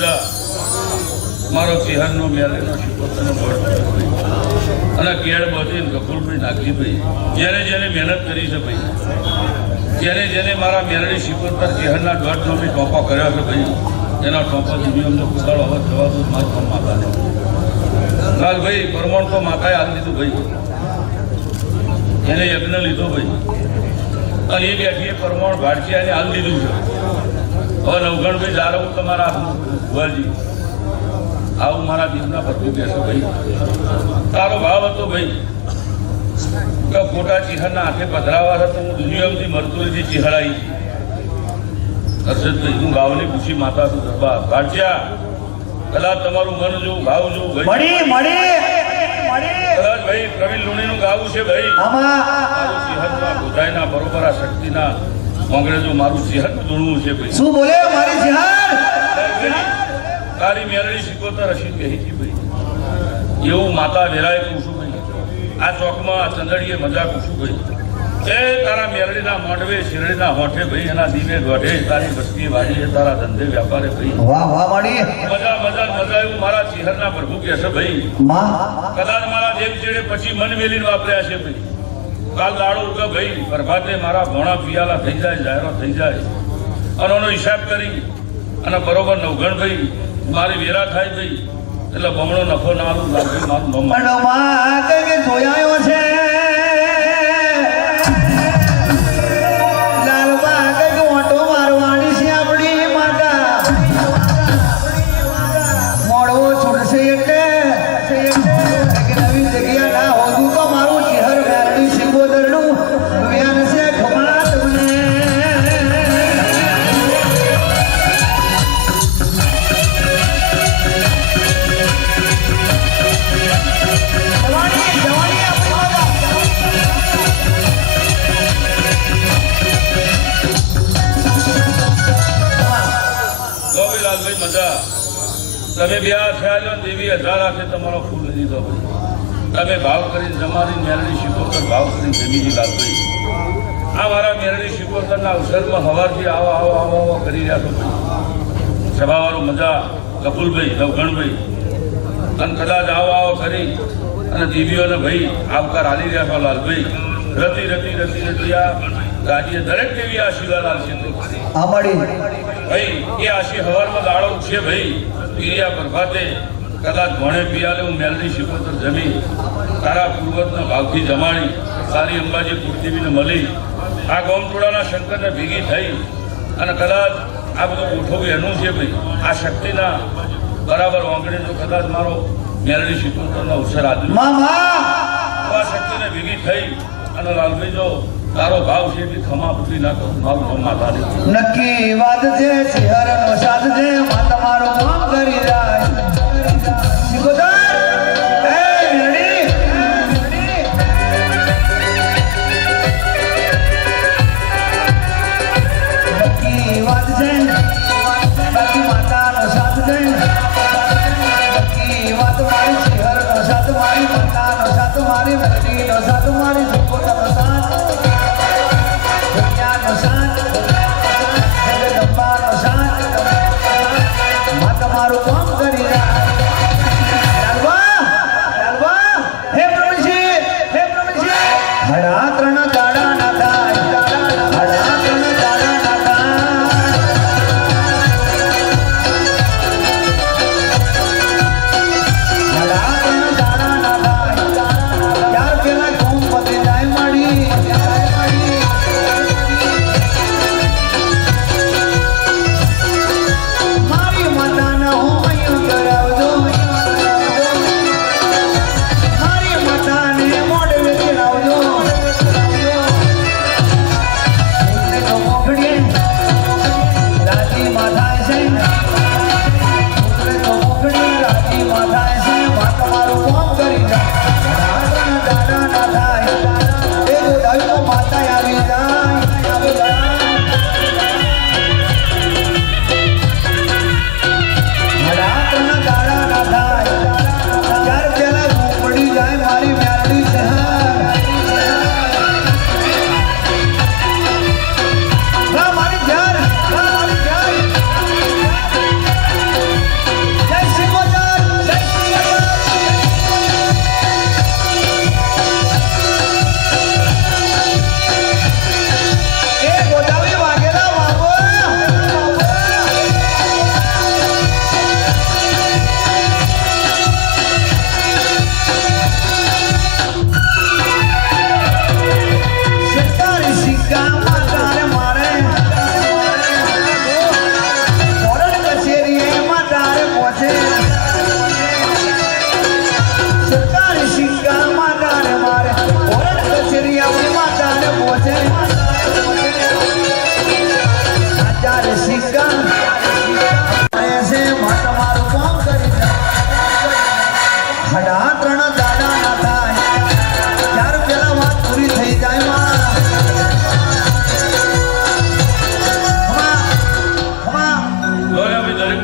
મજા મારો ચિહરનો મેલેનો શિકોતરનો ગોળ અને કેળ બધી ગફુરભાઈ નાગજીભાઈ જેને જેને મહેનત કરી છે ભાઈ જેને મારા મેલડી શિકોતર ચિહરના દોઢ નોમી ટોપા કર્યા છે ભાઈ એના ટોપા સુધી અમને કુદાળ અવાજ જવાતું મારું માતાને લાલભાઈ પરમાણ તો માતાએ હાલ દીધું ભાઈ એને યજ્ઞ લીધો ભાઈ અને એ બેઠીએ પરમાણ ભાડચિયાને હાલ દીધું છે હવે નવગણભાઈ જારવું તમારા ભુવાજી આવું મારા દીવના પ્રભુ કહેશો ભાઈ તારો ભાવ હતો ભાઈ કે ખોટા ચિહરના હાથે પધરાવા હતા તો હું દુનિયામાંથી મરતુરીથી ચિહરાઈ હર્ષદભાઈ હું ભાવની પૂછી માતા છું ગરબા ભાડચિયા કદાચ તમારું મન જોવું ભાવ જોવું કદાચ ભાઈ પ્રવીણ લુણીનું ગાવું છે ભાઈ મારું ચિહનમાં બુધાયના બરોબર આ શક્તિના મોંગળે મારું ચિહન ધૂણવું છે ભાઈ શું બોલે મારી ચિહન તારી મેલડી શિકોતર હશી કહી હતી ભાઈ એવું માતા વેરાએ કહું છું ભાઈ આ ચોકમાં ચંદડીએ મજા કહું છું ભાઈ એ તારા મેલડીના મોઢવે શિરડીના હોઠે ભાઈ એના દીવે ગોઢે તારી વસ્તી વાડીએ તારા ધંધે વ્યાપારે ભાઈ વાહ વાહ માડી મજા એવું મારા ચિહરના પ્રભુ કહેશે ભાઈ કદાચ મારા દેવ ચેડે પછી મન મેલીને વાપર્યા છે ભાઈ કાલ દાડો ઉગે ભાઈ પ્રભાતે મારા ભોણા પિયાલા થઈ જાય જાહેરો થઈ જાય અને એનો હિસાબ કરી અને બરોબર નવગણ ભાઈ મારી વેરા થાય ભાઈ એટલે બમણો નફો ના આલું લાગી મારું જોયાયો છે તમે બ્યાહ થયા દેવી 1000 હાથે તમારો ફૂલ લીધો ભાઈ તમે ભાવ કરીને જમારી મેલડી શિકોતર ભાવ કરીને જમીજી લાલભાઈ આ મારા મેલડી શિકોતરના અવસરમાં હવારથી આવો કરી રહ્યા છો ભાઈ સભાવાળો મજા કપૂલભાઈ નવગણભાઈ અને કદાચ આવો કરી અને દેવીઓને ભાઈ આવકાર હાલી રહ્યા છો લાલભાઈ રતી આ ગાડીએ દરેક દેવી આશીર્વાદ આવશે ભાઈ એ આશી હવારમાં દાડો છે ભાઈ પીરિયા પ્રભાતે કદાચ ભણે પિયાલે હું મેલડી શિકોતર જમી તારા પૂર્વજના ભાવથી જમાડી સારી અંબાજી કુળદેવીને મળી આ ગોમટોળાના શંકરને ભેગી થઈ અને કદાચ આ બધું ગોઠવવું એનું છે ભાઈ આ શક્તિના બરાબર વાંકડે તો કદાચ મારો મેલડી શિકોતરનો અવસર આપ્યો આ શક્તિને ભેગી થઈ અને લાલભાઈ જો તારો ભાવ છે એટલે ખમા પૂરી ના કરું મારું નામ માતા નક્કી વાત છે શિહરનો સાથ છે માં તમારો કામ કરી જાય શિકોતર નક્કી વાત છે બાકી માતાનો સાથ છે નક્કી વાત મારી શિહરનો સાથ મારી માતાનો સાથ મારી મેલડીનો સાથ મારી શિકોતરનો સાથ તમારું કામ કરી હે પ્રભુજી હડા ત્રણ દાડા ના થાય હડા ત્રણ દાડા ના થાય ત્યાર પેલા કોમ પતી જાય મળી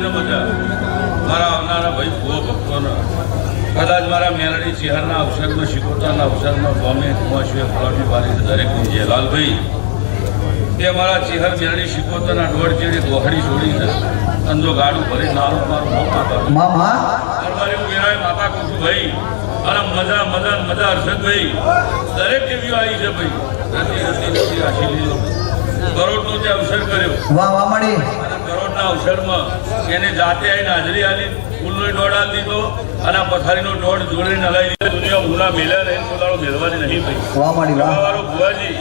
ને મજા મારા આવનારા ભાઈ ભૂવો ભક્તોના કદાચ મારા મેલડી ચિહરના અવસરમાં શિકોતરના અવસરમાં ગમે કુમાશીએ ફળાવી વાળી દરેક જેલાલભાઈ તે મારા ચિહર મેલડી શિકોતરના દોઢ જેડી ગોહડી છોડીને અંજો ગાડું ભરી નાનું મારું માતા મારી હું વિરાય માતા કહું છું ભાઈ અને મજા મજા મજા હર્ષદભાઈ દરેક દેવીઓ આવી છે ભાઈ રતી રાશી લીધો કરોડનો તે અવસર કર્યો કરોડના અવસરમાં એને જાતે આવીને હાજરી આલી ફૂલનો દોડ દીધો અને પથારીનો દોડ જોડીને હલાવી દીધો દુનિયા હુના મેળ્યા રહે પોતાનો મેળવાની નહીં ભાઈ વાળો ભુવાજી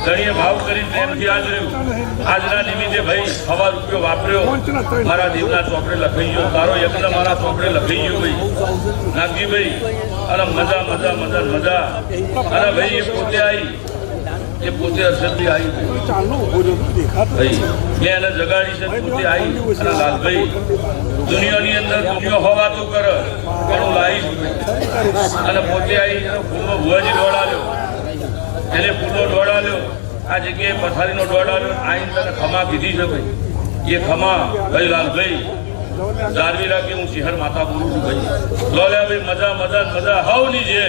ઘણીએ ભાવ કરીને પ્રેમથી હાજર્યું આજના નિમિત્તે ભાઈ સવા રૂપિયો વાપર્યો મારા દેવના ચોપડે લખાઈ ગયો તારો એકલા મારા ચોપડે લખાઈ ગયો ભાઈ નાગજી ભાઈ અને મજા મજા મજા મજા અને ભાઈ એ પોતે હર્ષદભાઈ આવી ભાઈ મેં એને જગાડી છે પોતે આવી અને લાલભાઈ દુનિયાની અંદર દુનિયા હોવાતું કરે ઘણું લાવીશ અને પોતે આવી ફૂલનો ભુવાજી દોડાલ્યો એને ફૂલનો દોડાલ્યો આ જગ્યાએ પથારીનો દોડાલ્યો આઈને તને ખમા કીધી છે ભાઈ એ ખમા ભાઈ લાલભાઈ જાળવી રાખી હું શિહર માતા બોલું છું ભાઈ લોલ્યા ભાઈ મજા મજા મજા હવની છે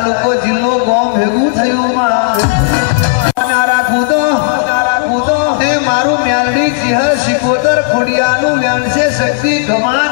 તાલુકો જિલ્લો ગામ ભેગું થયું મારું મેલડી ચિહર શિકોતર ખોડિયાનું વ્યાન છે શક્તિ ગમા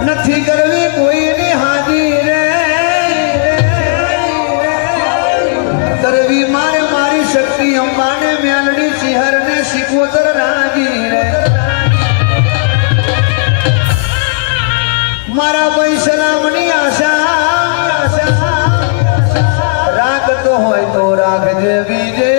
નથી કરવી કોઈની હાજી રે કરવી મારે મારી શક્તિ અંબાને મેલડી ચિહર ને શિકોતર રાજી રે મારા ભાઈ સલામની આશા રાખતો હોય તો રાખજે બીજે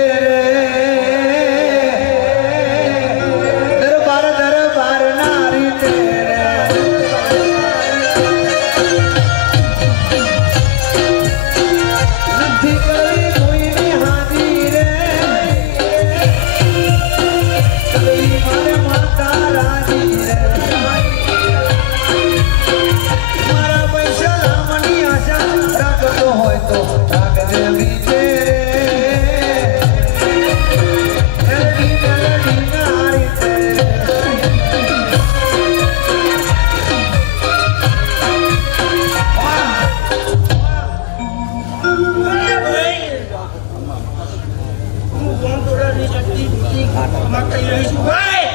ક્ષમા કરી રહીશું ભાઈ.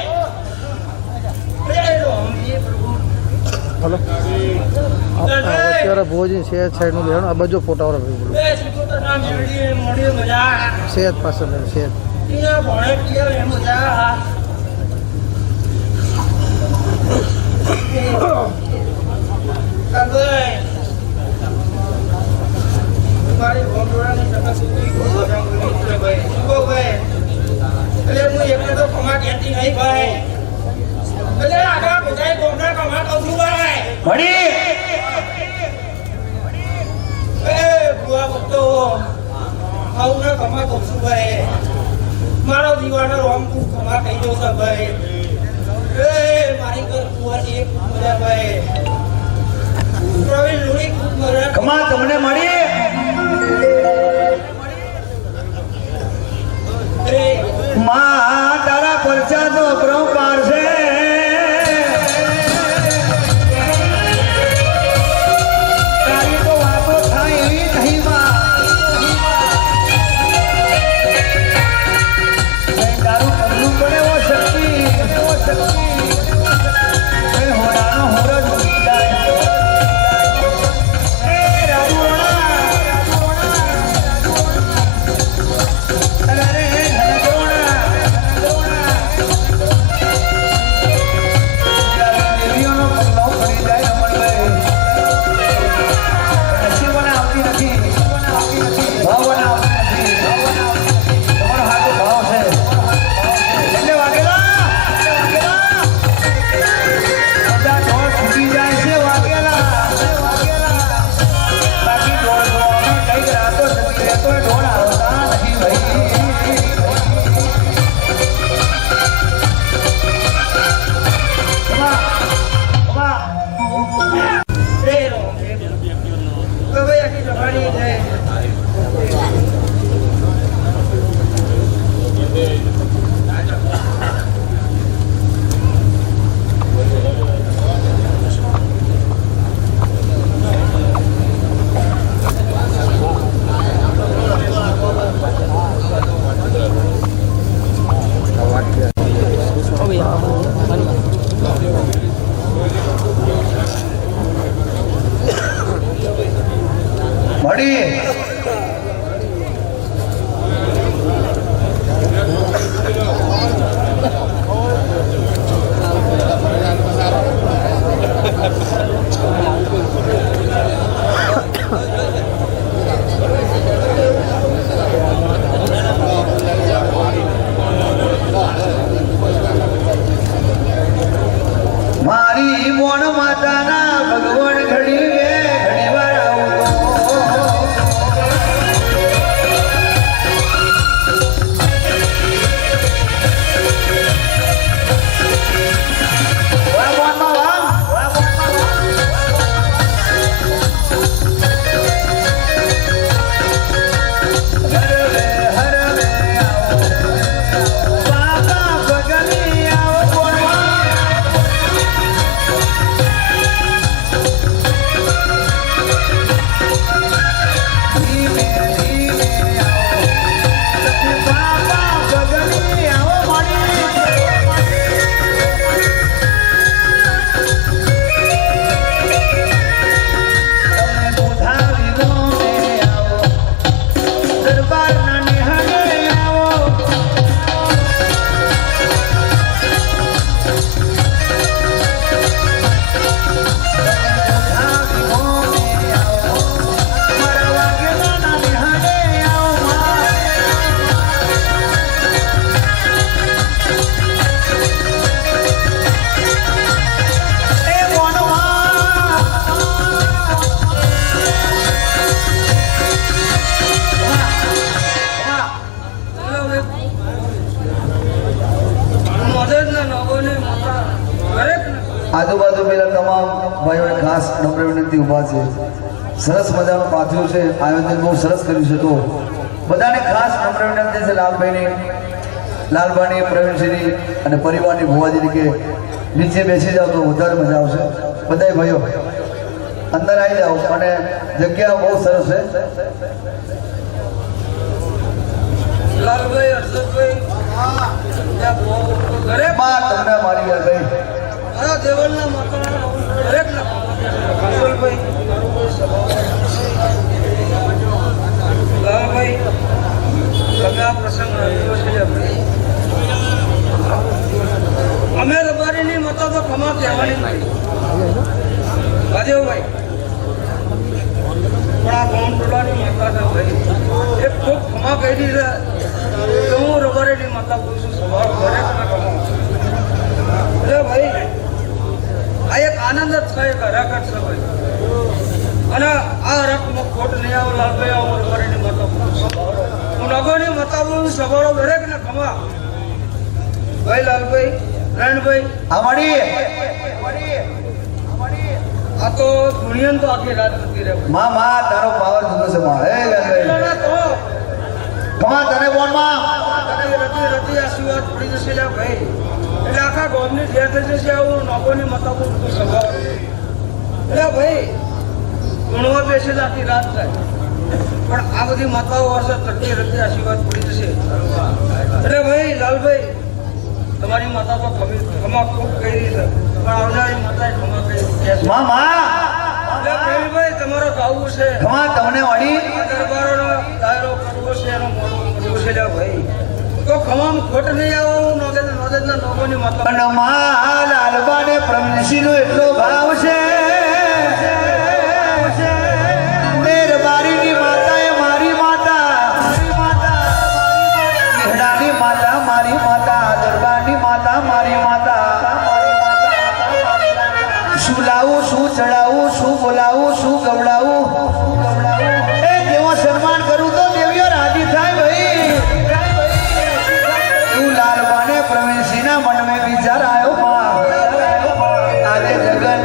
અરે રોમજી પ્રભુ. હલો અત્યારે ભોજી શહેર સાઈડનું લેવાનું આ બાજુ ફોટાવાળા ભાઈ બોલો એ સિકોતરના મેળવીએ મોડી મજા. શહેર પાસે શહેર ઈના ભણે કે એ મજા. કાગોય મારી ભોંડોળાની તપાસી કોઈ જાંગલી છે ભાઈ. શીખો ભાઈ. એટલે હું એકને તો કમા કહેતી નહીં ભાઈ. એટલે આગળ બધાય ગોમડા કમા કહું છું ભાઈ. મળી એ બુઆ ભક્તો આવું ના કમા કહું છું ભાઈ. મારો દીવાનો રોમ તું કમા કહી દો છે ભાઈ. એ મારી ઘર બુઆની એક મજા ભાઈ. પ્રવીણ લુણી ખૂબ મજા. કમા તમને મળી એ માં તારા પરચા તો અપરંપાર છે તારી તો વાતો થાય એવી નહીં માં તારું કરવું પડે એવો શક્તિ એ હોરાનો હોરો જ ઉડી જાય એ રાજુરોણા અરે દેવીઓનો પગલો પડી જાય રમણભાઈ નસીબોને આવતી નથી ભાવોને આવતી નથી તમારો હાથો ભાવ છે એટલે વાગેલા બધા ઢોળ છૂટી જાય છે વાગેલા બાકી ઢોળ કઈક રાતો જતી રહેતો ઢોળ આવતા નથી ભાઈ એ રોમજી તો ભાઈ આખી જવાની જાય. મળી મારી બોણ માતાના ભગવાન ઘડી ઘડી વાર આવતો વાહ બોનમાં વાહ હરવે હરવે આવો બાબા ભગની આવો બોનમાં ધીમે ધીમે આવો બાબા ભગની આવો તમે બોધાવી ગોમે આવો દરબારના નિહાળે આવો બોધાવી ગોમે આવો મારા વાઘેલાના નિહાળે આવો એ મદદના નવોને મોટા દરેકને આજુબાજુ પેલા તમામ ભાઈઓને ખાસ નમ્ર વિનંતી ઊભા છે સરસ મજાનું પાથર્યું છે આયોજન બહુ સરસ કર્યું છે તો બધાને ખાસ નમ્ર વિનંતી છે લાલભાઈ પ્રવીણસિંહની અને પરિવારની ભુવાજીની કે નીચે બેસી જાઓ તો વધારે મજા આવશે બધાય ભાઈઓ અંદર આવી જાઓ અને જગ્યા બહુ સરસ છે લાલભાઈ હર્ષદભાઈ ત્યાં બહુ દરેક માં તમને મારી યાર ભાઈ મારા દેવલના માતાના દરેક લાલભાઈ લાલભાઈ તમે આ પ્રસંગ રાખ્યો છે ભાઈ અમે રબારીની મતો તો ખમા કહેવાની નહીં રાજીવભાઈ પણ આ ગામ ટોળાની માતા છે ભાઈ એ ખૂબ ખમા કહી છે કે હું રબારીની માતા બોલું છું સ્વભાવ દરેકના ખમા એટલે ભાઈ આ એક આનંદ જ છે એક હરાકત છે ભાઈ અને આ હરકમાં ખોટ નહીં આવે લાલભાઈ હું રબારીની માતા બોલું છું હું નગોની માતા બોલું સ્વભાવ દરેકને ખમા ભાઈ લાલભાઈ રણભાઈ અમારી આ તો દુનિયાને તો આખી રાત નથી રહે માં તારો પાવર જુદો છે માં હે યાર તો કમા તને બોલ માં તને રતી રતી આશીર્વાદ પડી જશે લે ભાઈ એટલે આખા ગામની જે થઈ જશે આવું નગોની માતા બોલું સ્વભાવ એટલે ભાઈ ગુણવા બેસે જ આખી રાત થાય પણ આ બધી માતાઓ હશે તટી રતી આશીર્વાદ પડી જશે એટલે ભાઈ લાલભાઈ તમારી માતા તો ખમા ખૂબ કરી છે પણ આવનારી માતાએ ખમા કરી છે માં એટલે પ્રેમભાઈ તમારો ગાવું છે કમા તમને વળી આ દરબારોનો દાયરો કરવો છે એનો મોડો કરવો છે લ્યા ભાઈ તો ખમામ ખોટ નહીં આવે હું નોંધેજના લોકોની માતા અને માં લાલબાને પ્રમનશીનો એટલો ભાવ છે મેરબારીની માતા એ મારી માતા મહેડાની માતા મારી માતા દરબારની માતા મારી માતા શું લાવું શું ચડાવું શું બોલાવું શું ગવડાવું એ જેવો સન્માન કરું તો દેવીઓ રાજી થાય ભાઈ તું લાલબાને પ્રવેશીના મન में विचार आयो આજે જગન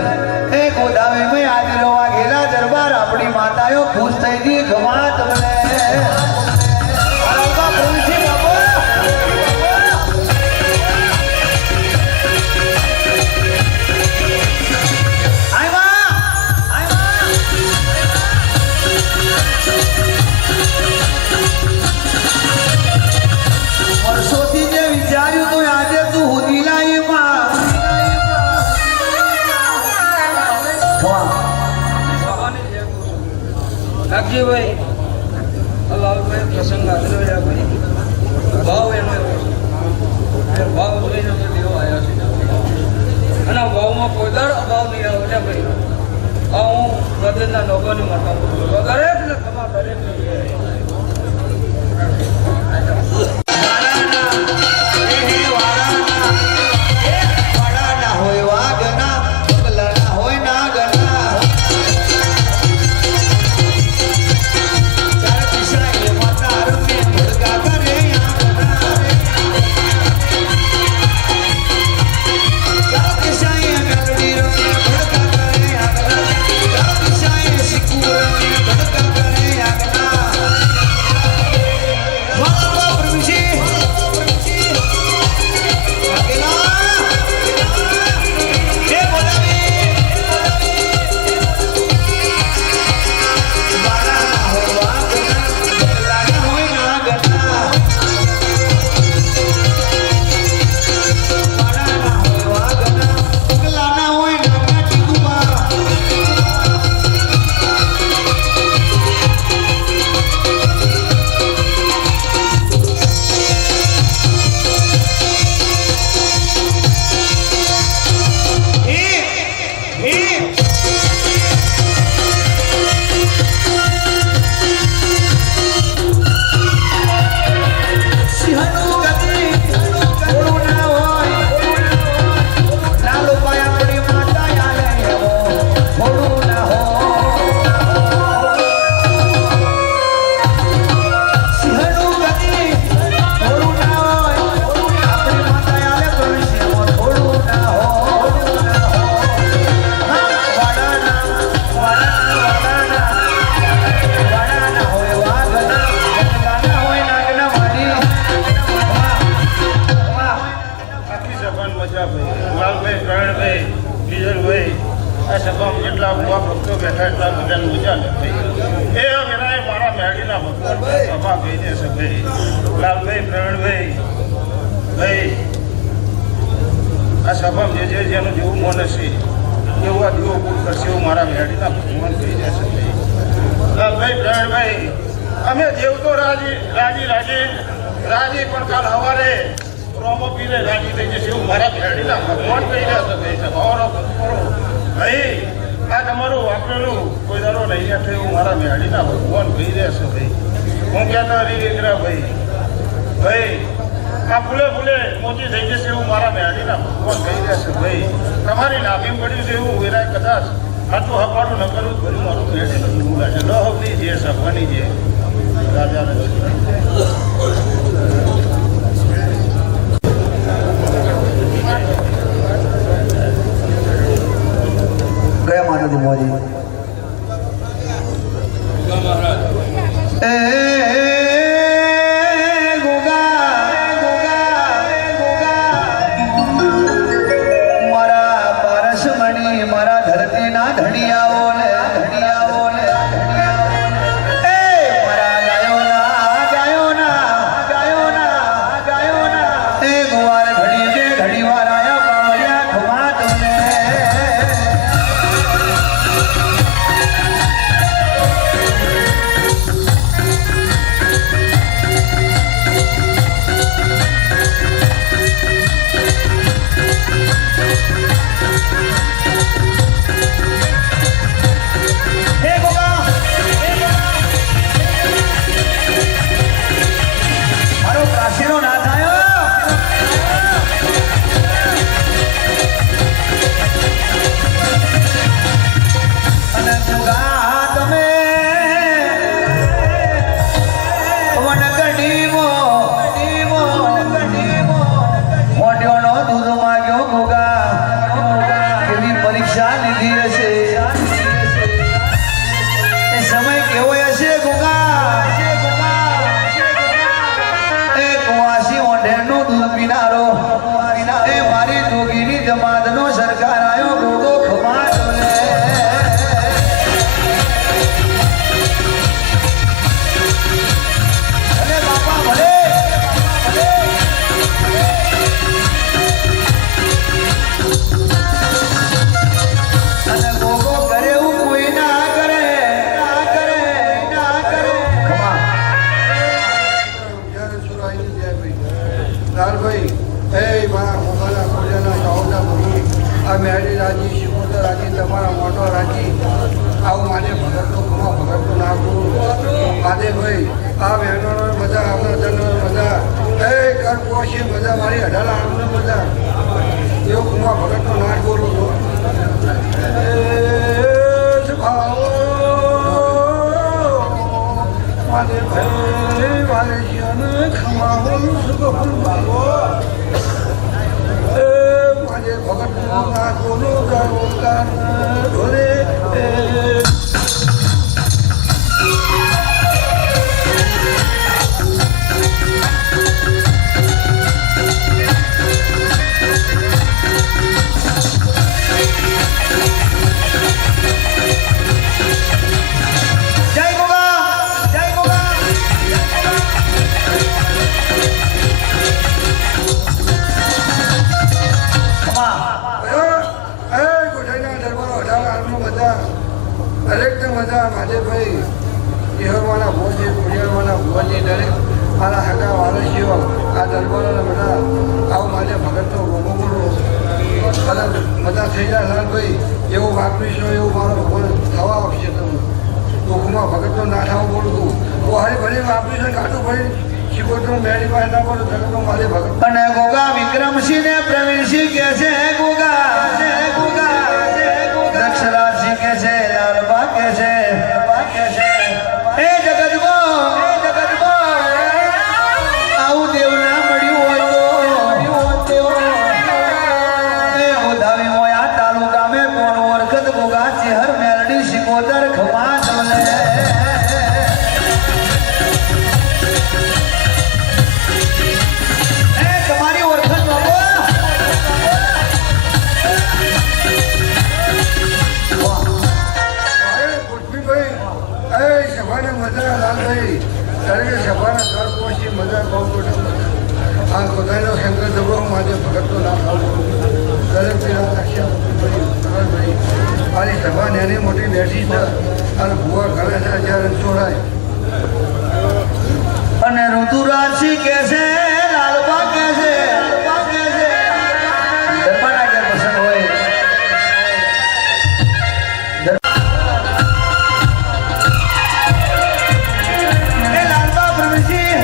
એ ગોદાવી में आज रोवा गेला दरबार આપણી માતાઓ ખુશ થઈ ગઈ ગમા તમને લાલબા પ્રવેશી બાપો વર્ષોથી જે વિચાર્યું તો આજે તું હોદી લાવી માં નાગજીભાઈ લાલભાઈ પ્રસંગ આદરો યા ભાઈ ભાવ એનો એવો છે ભાવ જોઈને તો દેવો આવ્યા છે અને ભાવમાં કોઈ દર અભાવ નહીં આવે એટલે ભાઈ આ હું હૃદયના લોકોની માતા બોલું છું દરેકને ખમા દરેકને હોય વાગના પગલાના હોય નાગના ચાર દિશાએ માતા રમે ભડકા કરે આંગના ચાર દિશાએ મેલડી રમે ભડકા કરે આંગના ચાર દિશાએ સિક્કુ રમે ભડકા કરે આંગના વાલા પ્રભુજી લાલભાઈ પ્રવીણભાઈ બીજલભાઈ આ સભામાં જેટલા ભક્તો બેઠા એટલા બધાને મજા લે એ વેરાએ મારા મેળીના ના ભગવાન સભા કહીને છે ભાઈ લાલભાઈ પ્રવીણભાઈ ભાઈ આ સભામાં જે જેનું જેવું મન હશે એવું આ દીવો પૂર કરશે એવું મારા મેળીના ભગવાન કહી જશે ભાઈ લાલભાઈ પ્રવીણભાઈ અમે દેવ તો રાજી પણ કાલ સવારે રોમો પીને રાજી થઈ જશે એવું મારા મેળીના ભગવાન કહી જશે ભાઈ સભાનો કરો ભાઈ આ તમારું વાપરેલું કોઈ દારો નહીં હશે એવું મારા મેળીના ભગવાન કહી રહેશે ભાઈ હું કહેતા હરિવિક્રા ભાઈ આ ફૂલે મોટી થઈ જશે એવું મારા મેળીના ભગવાન કહી રહેશે ભાઈ તમારી નાભી પડ્યું છે એવું વેરાય કદાચ આટલું હપાડું ન કરવું કર્યું મારું મેળીનું જીવું લાગે લહબની જે સભાની જે રાજાને ગયા માતાજી મોજી મહારાજ મારા પારસમણી મારા ધરતીના ધણિયાઓ ને મારા ગાયોના એ ગુવાર ઘડી વાર આયા પાવડિયા ખમા તમને મારો કાશીનો નાથ આવ્યો અને ગુગા તમે મોઢિયોનો દૂધ માગ્યો ગુગા એવી પરીક્ષા લીધી હશે એ સમય કેવો હશે ગુગા એ કુવાસી ઓઢેરનું દૂધ પીનારો એ મારી જોગીની જમાતનો સરકાર આવ્યો ગોગો ખમા તમને અરે બાપા ભલે અને ગોગો કરે એવું કોઈ ના કરે ખમા લાલભાઈ એ મારા મોબાઈલના ખોજાના સાવના ભૂમિ આ મેળી રાજી શિકોતર રાજી તમારા મોટો રાજી આવું માને ભગતનો ખમા ભગતનું નાખું માદે ભાઈ આ બહેનોનો મજા આપણા જનોનો મજા એ કર પોશી મજા મારી અઢાર આમનો મજા એવું ખમા ભગતનો નાટ બોલું છું માદે ભાઈ મારે જીવન ખમા બોલું છું બાબો મારે ભગતનો નાટ બોલું ઢોલે જય ગોગા દરેકને મજા માધેભાઈ ઇહરવાના ભોજી કુડિયારવાના ભોજી દરેક મારા હગા વારસીઓ આ દરબારોને બધા આવું મારે ભગતનો ગોગો બોલો બધા મજા થઈ જાય લાલભાઈ એવું વાપરીશો એવું મારો ભગવાન થવા આવશે તમે દુઃખમાં ભગતનો નાઠાવું બોલું છું હારી ભરી વાપરીશો કાઢું ભરી શિકોતર મેળી પાસે ના બોલું જગતનો મારે ભગત અને ગોગા વિક્રમસિંહ ને પ્રવીણસિંહ કે છે ગોગા દક્ષરાજસિંહ કે છે લાલબા કે છે એ જગતમાં આવું દેવ ના મળ્યું હોય તો એ ઉધાવી મોયા તાલુકા મેં કોણ વરખત ગોગા ચેહર મેલડી શિકોતર ખમા તમને તમારી ઓળખાણ બાબા દરેક સભાના દર પહોંચી મજા બહુ મોટા આ બધાનો શંકર જબો મારે ભગતનું નામ આવું દરેક પેલા ભાઈ મારી સભા નાની મોટી બેઠી છે અને ભૂવા કરે છે જ્યારે છોડાય અને ઋતુરાજસિંહ કે છે લાલબા કે છે દરબારના ઘેર પસંદ હોય એ લાલબા પ્રવીણસિંહ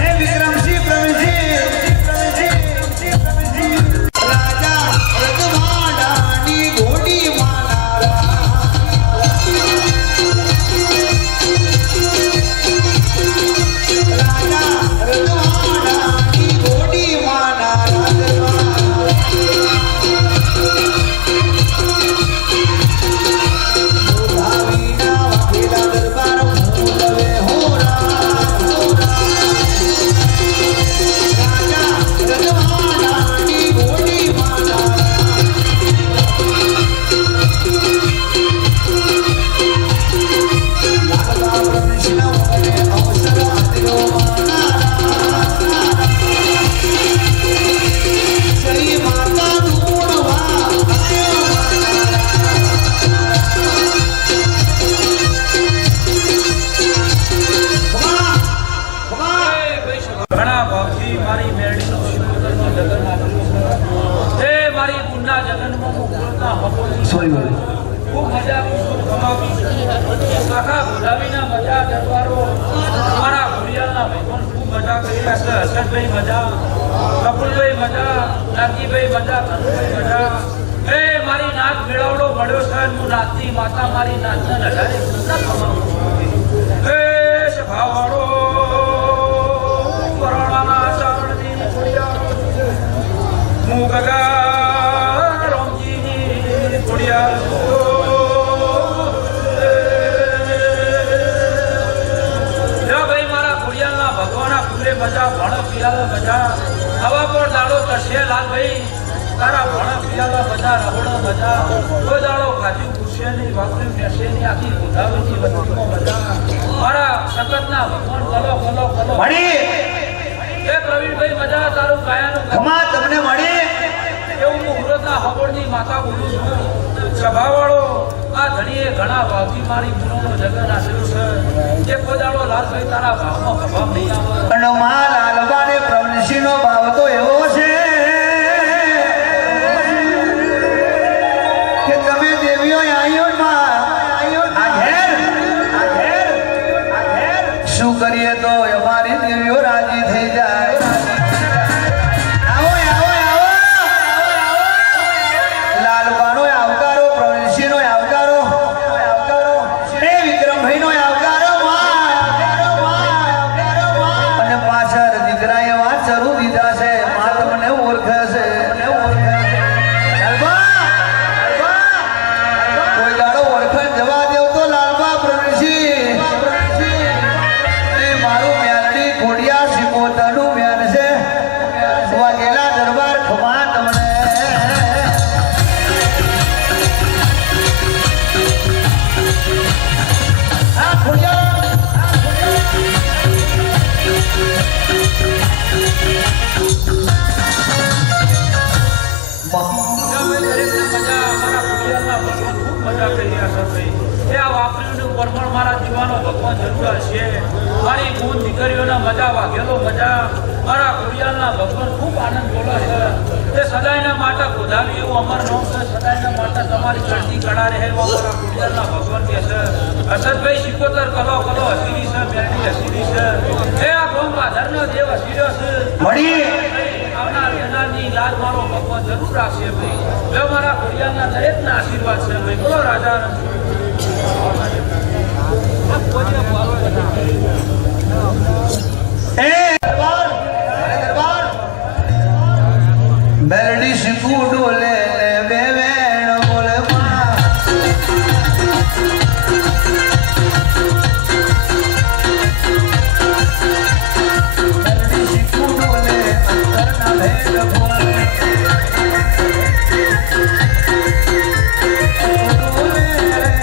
એ વિક્રમસિંહ પ્રવીણસિંહ રાજા રજવાડાની ઘોડી માનારા ઘણા ભાવથી મારી મેરડીનો શિકોતરનો જગન આપ્યો છે એ મારી ગુણના જગનમાં હું ગુણના હપોની ખૂબ મજા કમાવી આખા ગુલાબીના મજા દરબારો મારા ઘોડિયાળના ભાઈબંધ ખૂબ મજા કરી રહ્યા છે હસનભાઈ મજા કપૂરભાઈ મજા નાગીભાઈ મજા કનુભાઈ મજા એ મારી નાચ મેળવડો મળ્યો છે હું નાચની માતા મારી નાચના નજારે ગુણના કમાવું એ સભાવાળો વરણાના ચારણની ખોડિયાર હું ગગા રામજીની ખોડિયાર ભાઈ મારા ખોડિયારના ભગવાના ફૂલે મજા ભણ પિયાલા મજા હવા પર દાડો તરસે લાલ ભાઈ તારા ભણ પિયાલા મજા રબડો મજા કોઈ દાડો ખાજુ ગુસ્સેની વાપરી બેસેની આખી ગોધાવીની વસ્તુમાં મજા મારા સગતના ભગવાન કલો કલો કલો મળી એ પ્રવીણભાઈ મજા તારું કાયાનું ખમા તમને મળી એવું હું મુહૂર્તના હબોળની માતા બોલું છું સભાવાળો આ ધણીએ ઘણા ભાવથી મારી ગુણોનો જગન આશરો છે જે કોદાળો લાલભાઈ તારા ભાવમાં પ્રભાવ નહીં આવે અને માં લાલબાને પ્રવીણસિંહનો ભાવ તો એવો છે કે તમે દેવીઓ આવ્યો માં આ ઘેર શું કરીએ તો અમારી દેવીઓ રાજી થઈ જાય આવો આવો આવો લાલબાનો આવકારો પ્રવીણસિંહનો આવકારો એ વિક્રમભાઈનો આવકારો અને પાછળ દીકરા એવા ચરુ દીધા છે માં તમને ઓળખે છે કોઈ દાડો ઓળખાણ જવા દેવ તો લાલબા પ્રવીણસિંહ એ મારું મેલડી ખોડિયા શિકોતરનું મેલ છે વાગેલા દરબાર ખમા તમને આ ખોડિયા મારા જીવાનો ભગવાન જરૂર છે મારી ગુણ દીકરીઓના મજા વાઘેલો મજા મારા ખોડિયાલના ભગવાન ખૂબ આનંદ બોલે છે તે સદાયના માટે ગોધાવી એવું અમર નામ છે સદાયના માટે તમારી ચડતી કડા રહે એવા મારા ખોડિયાલના ભગવાન કે છે હસનભાઈ શિકોતર કલો કલો હસીરી છે બેટી હસીરી છે એ આ ગોમ આધારનો દેવ હસીર્યો છે મળી આવનાર એનાની લાજ મારો ભગવાન જરૂર રાખશે ભાઈ જો મારા ખોડિયાલના દરેકના આશીર્વાદ છે ભાઈ બોલો રાજા મેલડી શીખું ડોલે બે વેણ બોલે માં મેલડી શીખું ડોલે અંતરના ભેદ બોલે ડોલે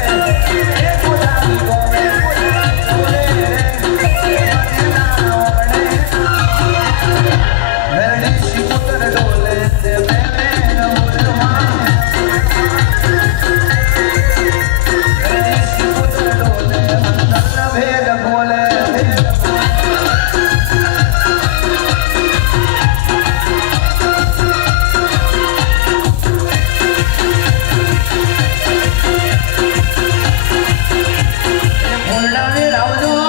ફૂલડાને લાવજો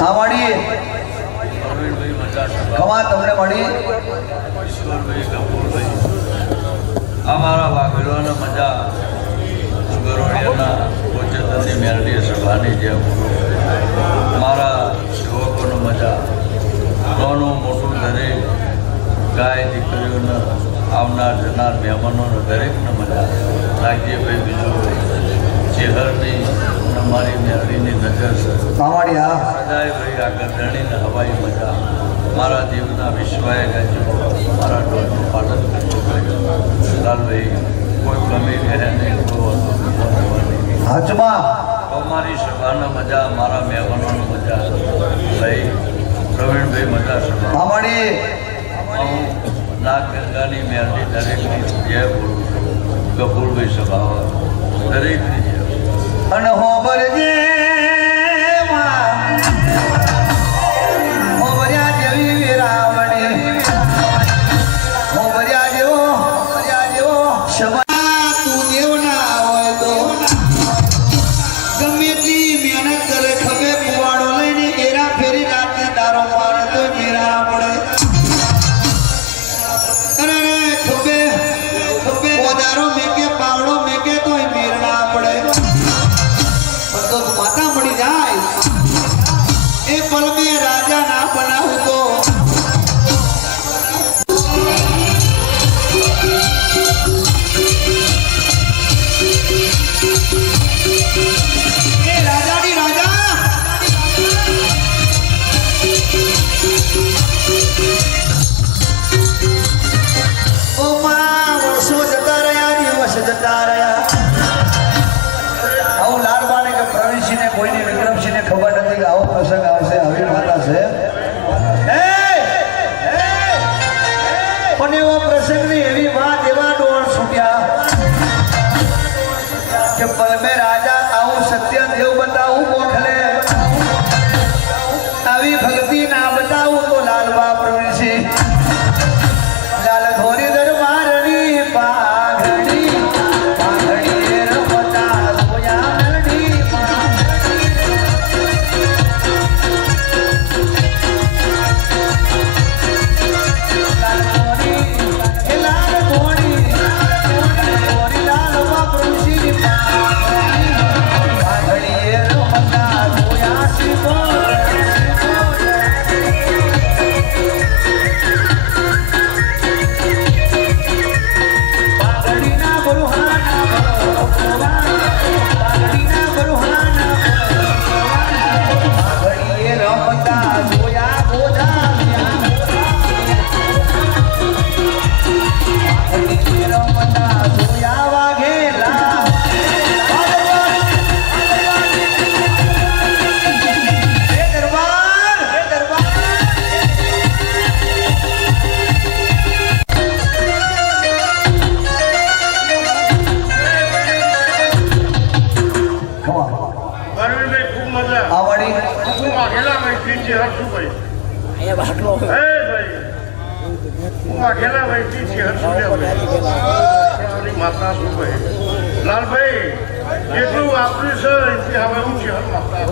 હા મળી ખમા તમને મળી અમારા વાઘેલોને મજા ગરોડિયાના કોચેતરની મેરડી સભાની જેમ મારા યુવકોને મજા નાનું મોટું દરેક ગાય દીકરીઓને આવનાર જનાર મહેમાનોને દરેકને મજા લાગીએ ભાઈ બીજું ચેહરની મારી મેરડીની નજર છે હા મળી હા સદાય ભાઈ આ ગરદણીને હવાઈ મજા મારા દેવના વિશ્વાએ ગાજ્યો મારા ડોરનું પાલન કર્યું લાલભાઈ કોઈ ગમે કહે નહીં કોઈ હાચમાં અમારી સભાના મજા મારા મહેમાનોની મજા ભાઈ પ્રવીણભાઈ મજા સભા હા મળી હું નાગ ગંગાની મેરડી દરેકની જય બોલું છું કપૂરભાઈ સભા દરેકની જય અને હોબરજે હોબર્યા જેવી વિરાવણી હોબર્યા જેવો શબા તું દેવ ના હોય તો ગમે એટલી મહેનત કરે ખભે કુવાડો લઈને એરા ફેરી રાતે દારો મારે તો મેરા પડે અને ખભે પોદારો મેકે પાવડો મેકે તોય મેર ના પડે તો ચેહર છું ભાઈ એ ભાઈ હું વાઘેલા ભાઈ ચેહર છું ભાઈ માતા છું ભાઈ લાલભાઈ એટલું વાપર્યું છે એથી હવે હું ચેહર માતા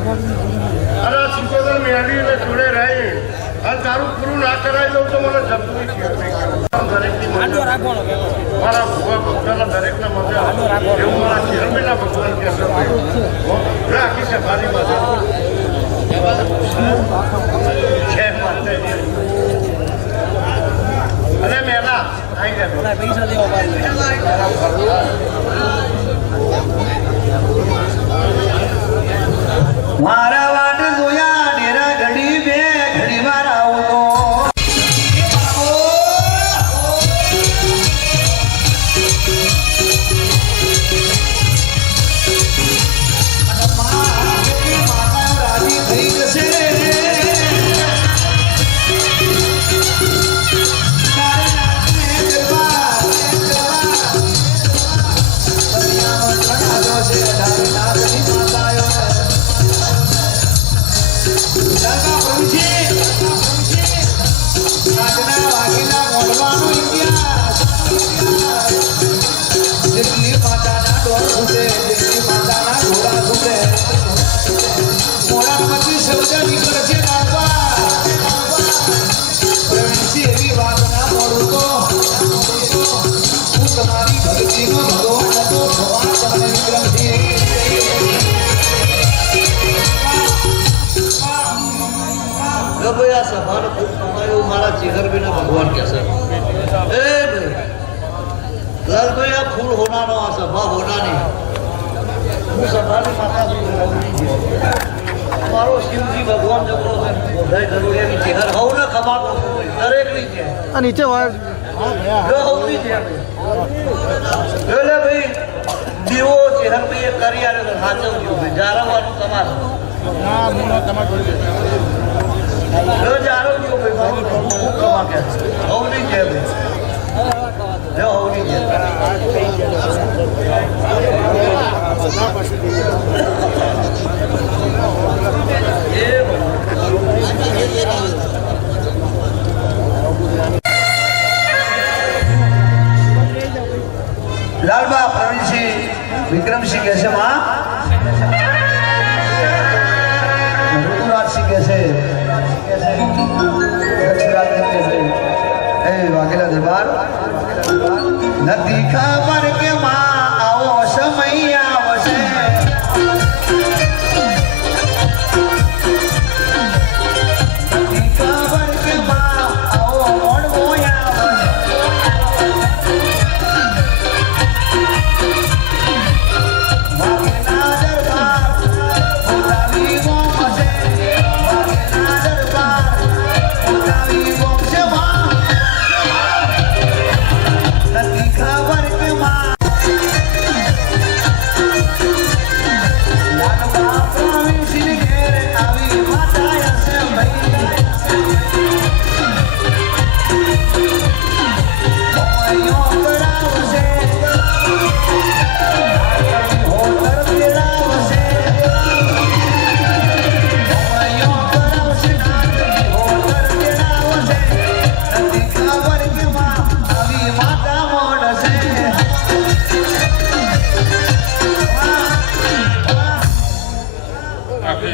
અરે આ સિકોદર મેળી ને જોડે રહી અને તારું પૂરું ના કરાવી દઉં તો મને જપતું દરેકની મારા ભૂવા ભક્તના દરેકના મજા એવું મારા ચેહરમીના ભગવાન કહેશે રાખી છે મારી મજા અને મેલા મારા વાટ જોયા ડેરા ઘડી બે ઘડી વાર આવતો માતા રાજી થઈ જશે તમારી ભક્તિનો ભગવાન હતો ભગવાન તમને વિક્રમસિંહ ભાઈ આ સભાનો ખૂબ કમાયો મારા જીગરભાઈના ભગવાન કે છે એ ભાઈ લાલભાઈ આ ફૂલ હોનાનો આ સભા હોનાની હું સભાની માતા મારો શિવજી ભગવાન જબરો છે બધાય જરૂરિયાની ચહેર હોવ ને ખમાતો દરેકની છે આ નીચે વાળ હોવની છે એટલે ભાઈ દીવો ચહેર ભાઈ એ કરી આલે તો સાચવજો ભાઈ જાળવવાનું તમારું જાળવજો ભાઈ મારું ખૂબ કમા કે હોવની છે ભાઈ હોવની છે લાલબા પ્રવીણસિંહ વિક્રમસિંહ કહે છે માં ઋતુરાજસિંહ કહે છે એ વાઘેલા દરબાર નથી ખબર કે માં આવો સમય આવશે નથી ખબર કે માં આવો મોડવો આવશે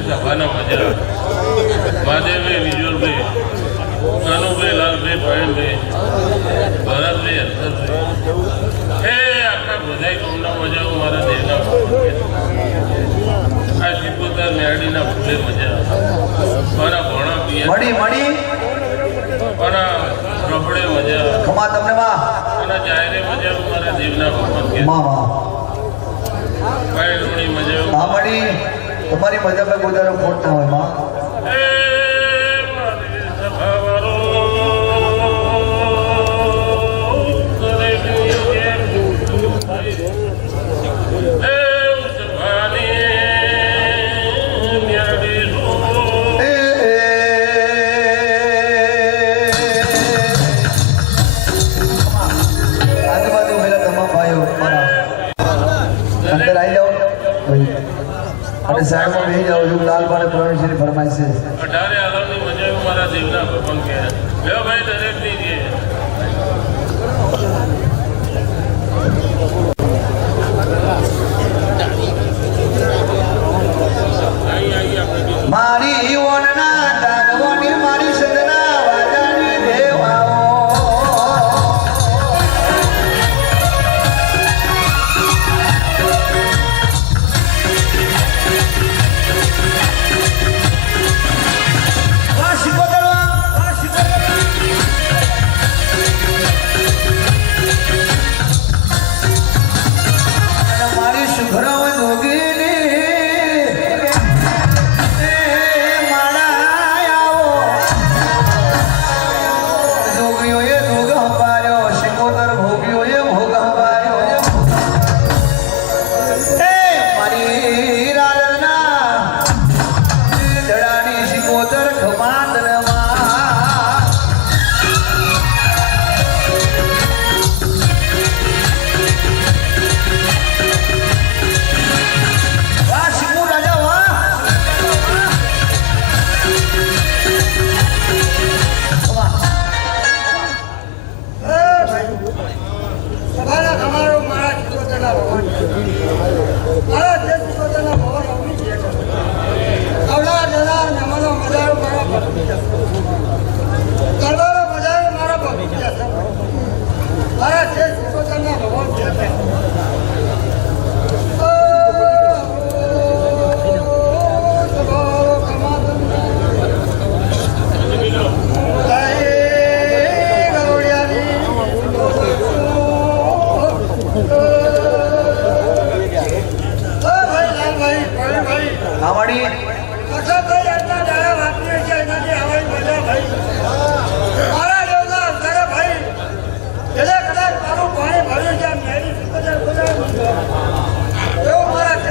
સભાના મજા મહાદેવભાઈ વિજુલભાઈ કાનુભાઈ લાલભાઈ ભાઈભાઈ ભરતભાઈ હર્ષદભાઈ એ આખા બધાય ગામના મજા મારા દેવના આ શિકોતર મેરડીના ફૂલે મજા મારા ભણા પિયા મળી મારા રફડે મજા ખમા તમને માં અને જાહેરે મજા મારા દેવના ભગવાન કે માં ભાઈ મજા માં મળી તમારી મજા પર કોઈ દાડો ખોટ ના હોય માં આજુબાજુ પેલા તમામ ભાઈઓ મારા અંદર આવી જાઓ અને સાહેબમાં બેસી જાઉં છું લાલભાઈ પ્રવીણસિંહની ફરમાઈશ છે 18 હાલની મજા એવું મારા દેવના ભગવાન કહે લ્યો ભાઈ દરેક દીજે મારી ઓનના દાગવાની મારી સદના વાજાની દેવાઓ વાસી બદલવા અને મારી સુખરાવ જોગીની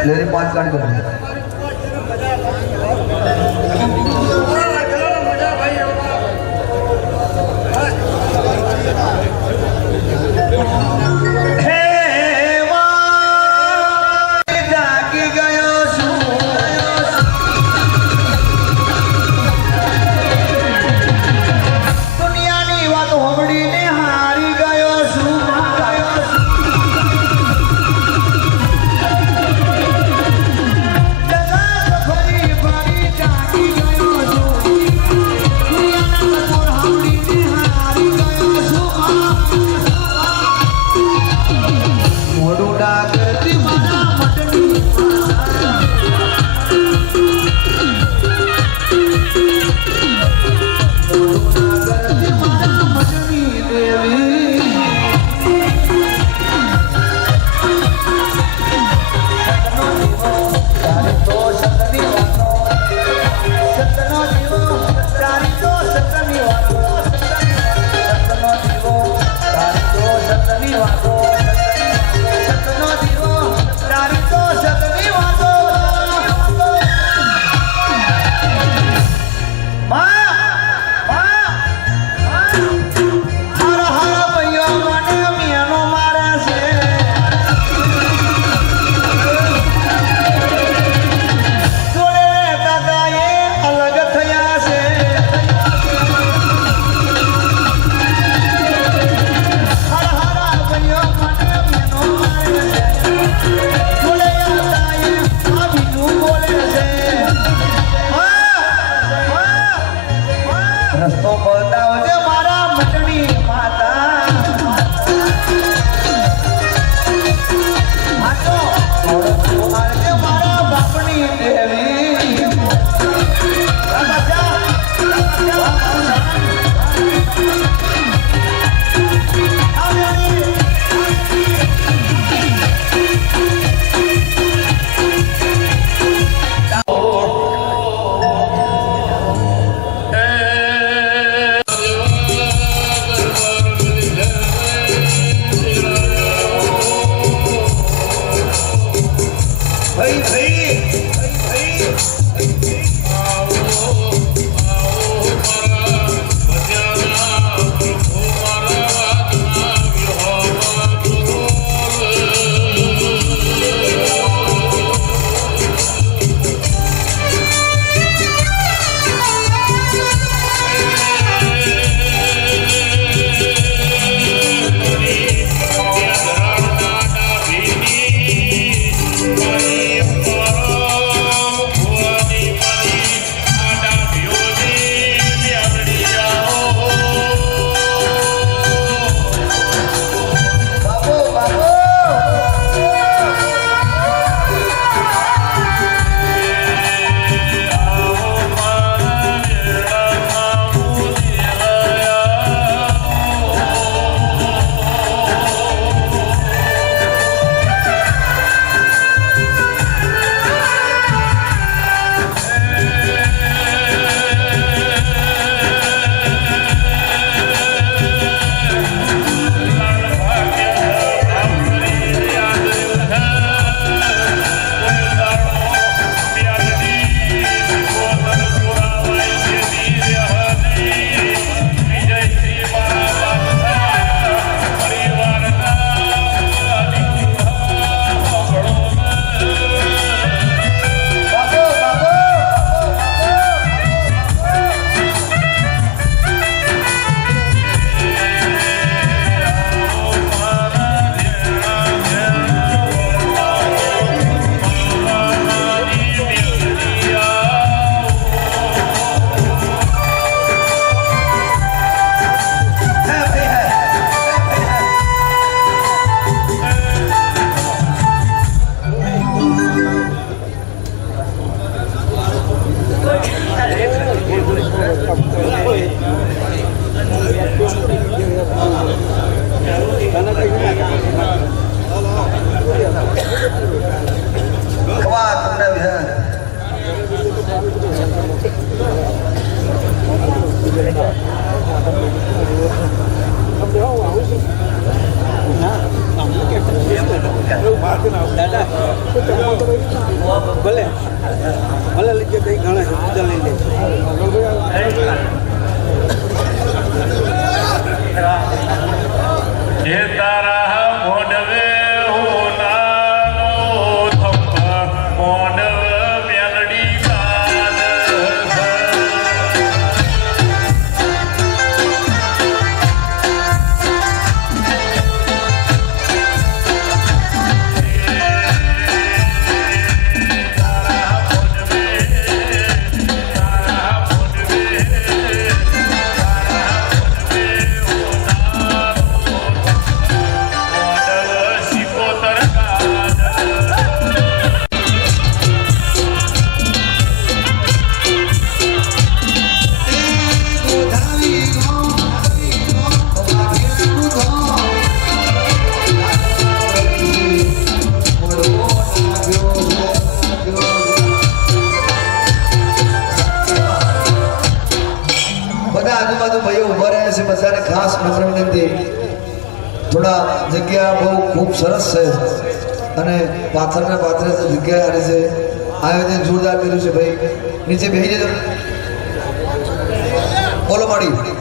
લેરી 5 ગાડી કરી દાદા ભલે ભલે લીધે કઈ ઘણા છે પૂજા લઈ લે એ તારા મોઢવે હોનાનો થપ્પા મોઢવ મેલડી કાદ બધા આજુબાજુ ભાઈઓ ઉભા રહ્યા છે બધાને ખાસ નમ્ર વિનંતી થોડા જગ્યા બહુ ખૂબ સરસ છે અને પાથરના પાથરે જગ્યા આવી છે આયોજન જોરદાર કર્યું છે ભાઈ નીચે બેસી જજો બોલો માડી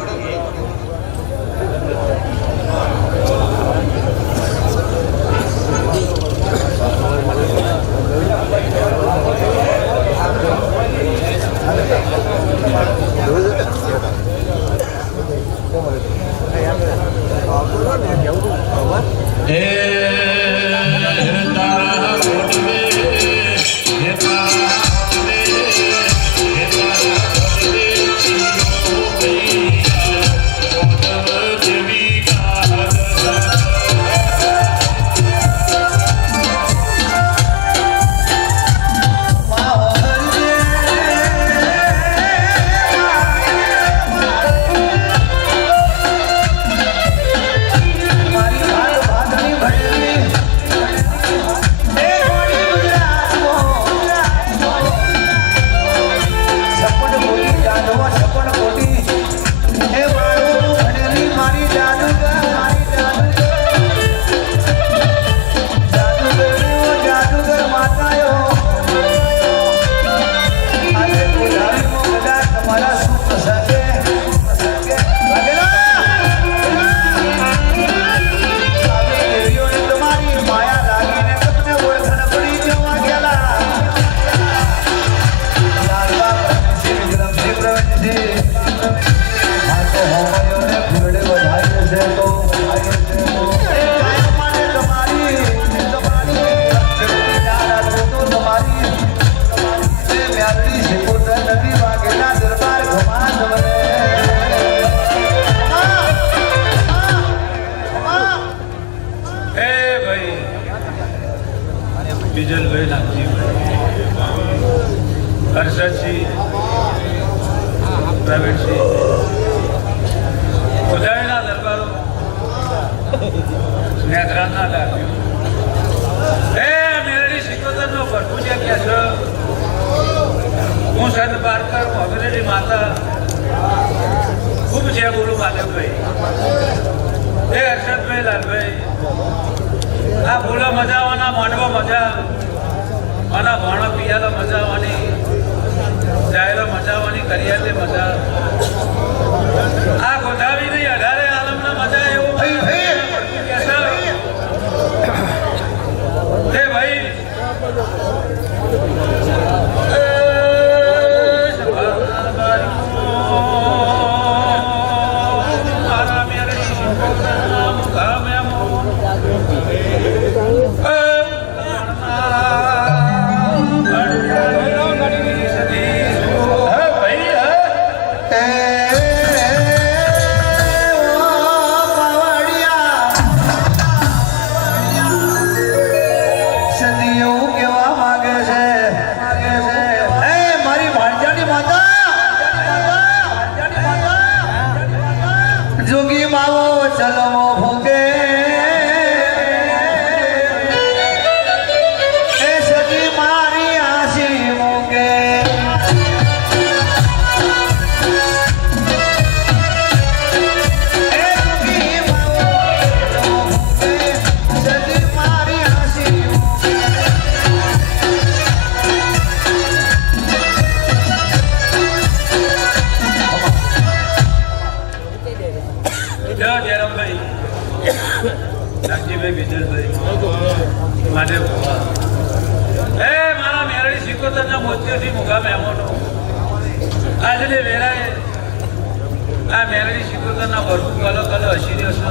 બીજલભાઈ નાગજીભાઈ હર્ષદસિંહ પ્રવીણસિંહ ઉદયના દરબારો સ્નેહરાજના લાગ્યો એ મેરડી સિકોતરનો ભરપૂજા ક્યાં છે હું સંત પારકર મોગરેડી માતા ખૂબ છે બોલું માધવભાઈ એ હર્ષદભાઈ લાલભાઈ આ ફૂલો મજા આવવાના માંડવા મજા આના ભણો પિયાલો મજા આવવાની જાયરો મજા આવવાની કરિયાતે મજા આ ગોધાવી નહીં 18 આલમના મજા એવું હે ભાઈ રે ભગવાન. એ મારા મેરડી સિકોતરના મોતિયોથી મુખા મહેમાનો આજને વેરાએ આ મેરડી સિકોતરના ભરપૂર કલો કલો હસી રહ્યો છો.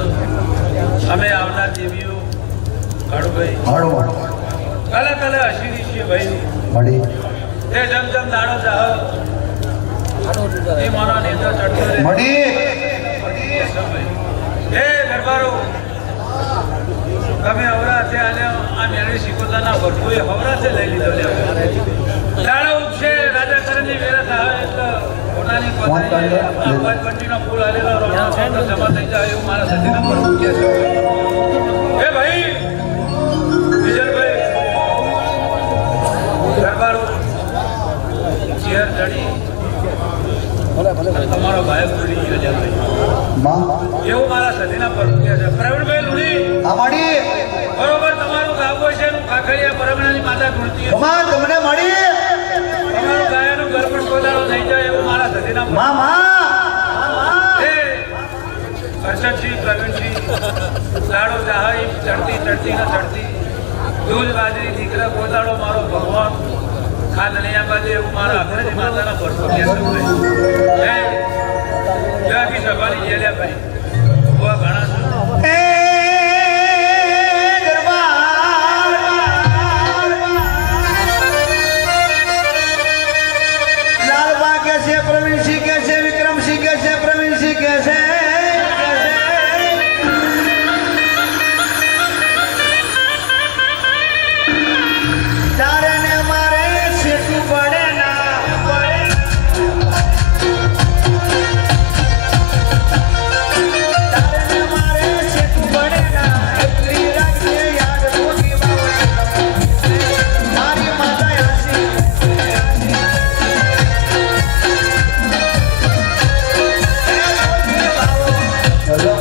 અમે આવનાર દેવીઓ કાળુભાઈ હાડો કલે કલે હસી રહી છીએ ભાઈ. મળી એ જમ જમ દાડો જાહ એ મારો નેત્ર ચડતો રહે. મળી એ દરબારો તમે હવરાતે આને આ મેરડી સિકોતરના ભરપૂર હવરાતે લઈ લીધો લે. દાડો ઉગશે રાજા કરણની વેરા થાય એટલે પોતાની પંટીનો ફૂલ આલેલો રોણા સેન્ટર જમા થઈ જાય એવું મારા સતીના પર મૂક્યા છે. એ ભાઈ વિજયભાઈ દરબારો ચેર ચડી તમારો ભાઈ ભૂલી ગયો છે ભાઈ માં એવું મારા સતીના પર મૂક્યા છે. પ્રવીણભાઈ લુણી આ મળી બરોબર તમારું ગાવો છે એનું કાકડિયા પરગણાની માતા ગુણતી કમા તમને મળી તમારું ગાયાનું ઘર પણ કોદાળો થઈ જાય એવું મારા સતીના પર માં માં એ હર્ષદસિંહ પ્રવીણસિંહ લાડો જહાઈ ચડતી ચડતી ને ચડતી દૂધ બાજરી દીકરા કોદાળો મારો ભગવાન ખાંડણીયા બાજુ એવું મારા અગ્રજી માતાના ભરતો કે સભાની જેલ્યા ભાઈ ઉભા ઘણા છે. એ દરબાર લાલબા કે છે પ્રવીણસિંહ કે છે વિક્રમસિંહ કે છે પ્રવીણસિંહ કે છે તારે ને મારે શેઠું પડે ના પડે તારે ને મારે શેઠું પડે ના એટલી રાખજે યાદ મોટી બાવળી મારી માતા હાસી ચલો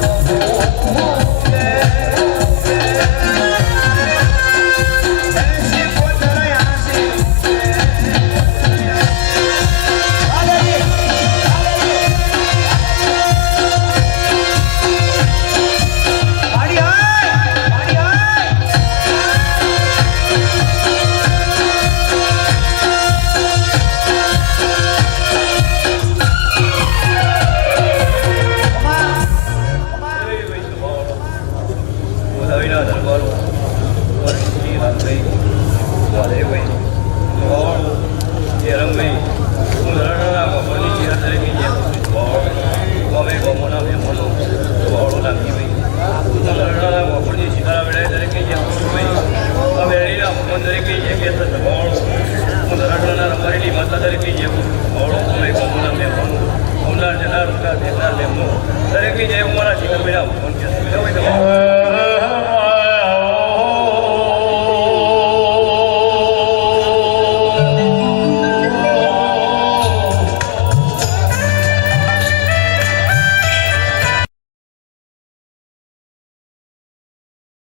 બોલાવીના દરબારો વરસી રામભાઈ વાલેભાઈ વાળો જેરમભાઈ હું લડના ગમોની ચેર તરીકે જેમ અમે ગમોના મહેમાનો વાળો લાગીભાઈ હું લડના ગમોની સીતારા વેળાએ તરીકે જેમ ભાઈ અમે એડીના મોહન તરીકે જેમ કે વાળો હું લડના રમારેલી માતા તરીકે જેમ વાળો અમે ગમોના મહેમાનો હોમનાર જનાર ઉતાર દેનાર લેમનો દરેકે જે અમારા જીવન મેળા ફોન કે સુવિધા હોય તો